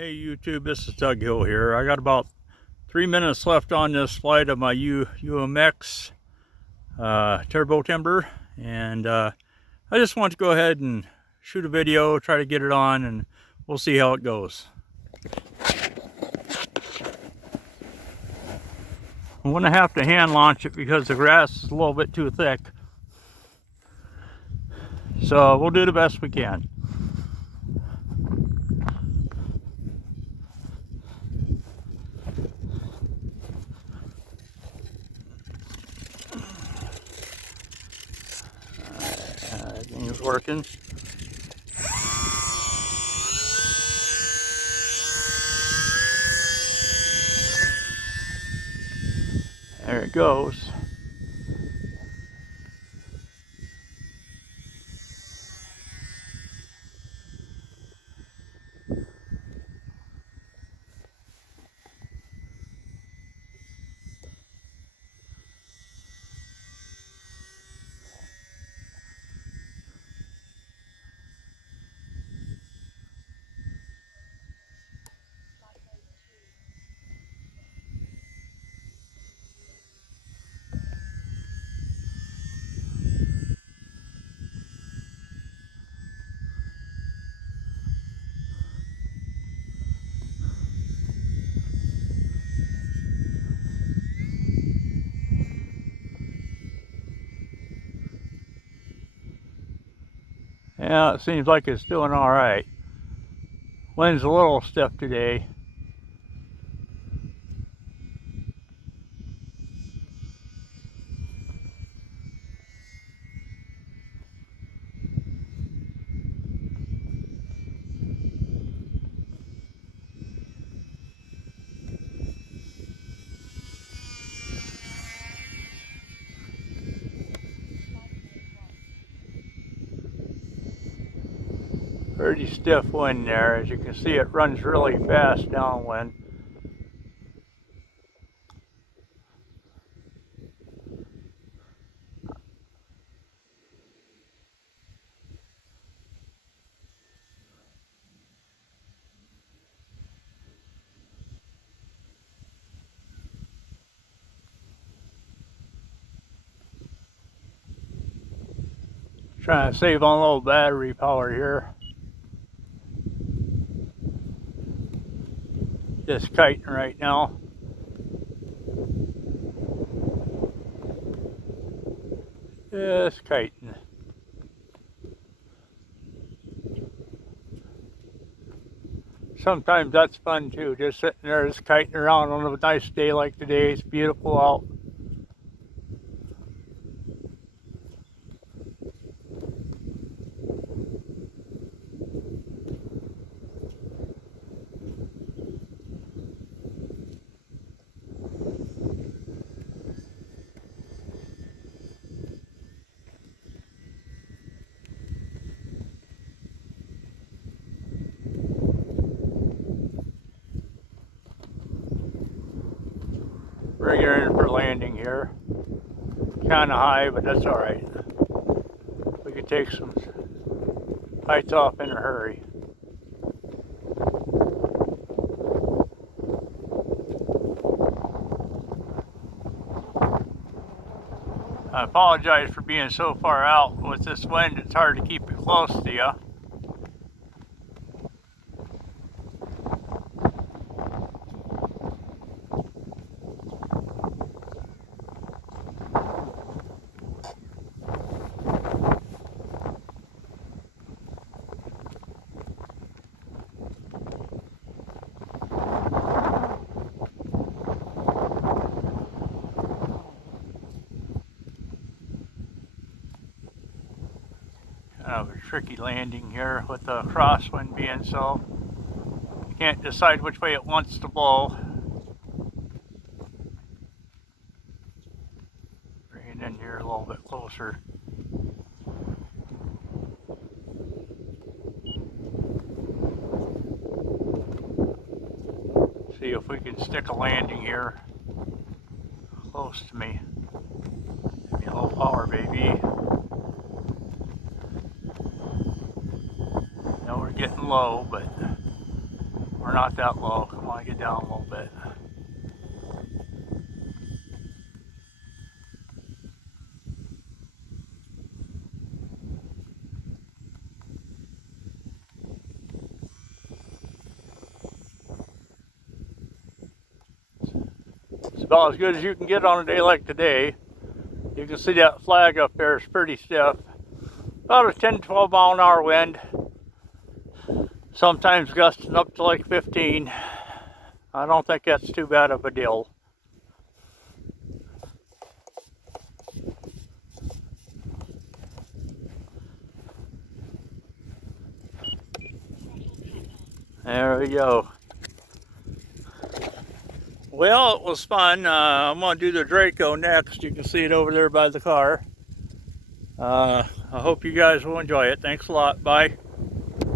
Hey YouTube, this is Doug Hill here. I got about 3 minutes left on this flight of my UMX Turbo Timber, and I just want to go ahead and shoot a video, try to get it on, and we'll see how it goes. I'm going to have to hand launch it because the grass is a little bit too thick, so we'll do the best we can. Everything's working. There it goes. Yeah, it seems like it's doing all right. Wind's a little stiff today. Pretty stiff wind there. As you can see, it runs really fast downwind. Trying to save on a little battery power here. Just kiting right now. Just kiting. Sometimes that's fun too, just sitting there just kiting around on a nice day like today. It's beautiful out. Bring her in for landing here. Kind of high, but that's all right. We could take some heights off in a hurry. I apologize for being so far out. With this wind, it's hard to keep it close to you. Kind of a tricky landing here with the crosswind being so. You can't decide which way it wants to blow. Bring it in here a little bit closer. See if we can stick a landing here close to me. Give me a little power, baby. Now we're getting low, but We're not that low. Come on, get down a little bit. It's about as good as you can get on a day like today. You can see that flag up there is pretty stiff. About a 10-12 mile an hour wind. Sometimes gusting up to like 15. I don't think that's too bad of a deal. There we go. Well, it was fun. I'm going to do the Draco next. You can see it over there by the car. I hope you guys will enjoy it. Thanks a lot. Bye.